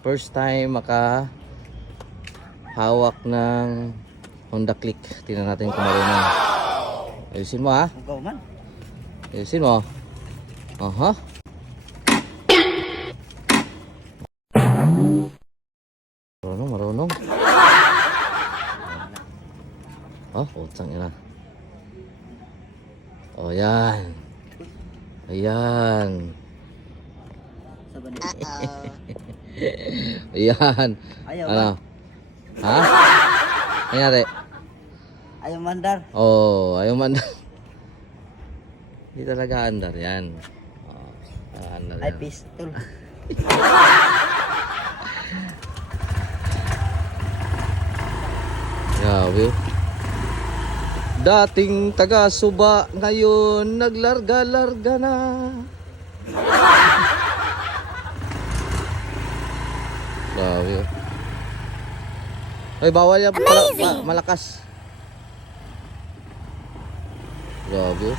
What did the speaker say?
First time maka hawak ng Honda Click. Tingnan natin kung marunong. Ayusin mo ha. Ikaw man. Ayusin mo. Aha. Marunong. Oh, putang ina. Oh, yan. Ayan. Ayan. Ayaw Ano? Ha? Nangyari? Ayaw mandar. Oh, ayaw man. Hindi talaga andar yan. Oh, andar Ay, yan. pistol. Grabe. Dating taga-Suba, ngayon naglarga-larga na. Grabe. Ay, bawal yan. Malakas. Grabe.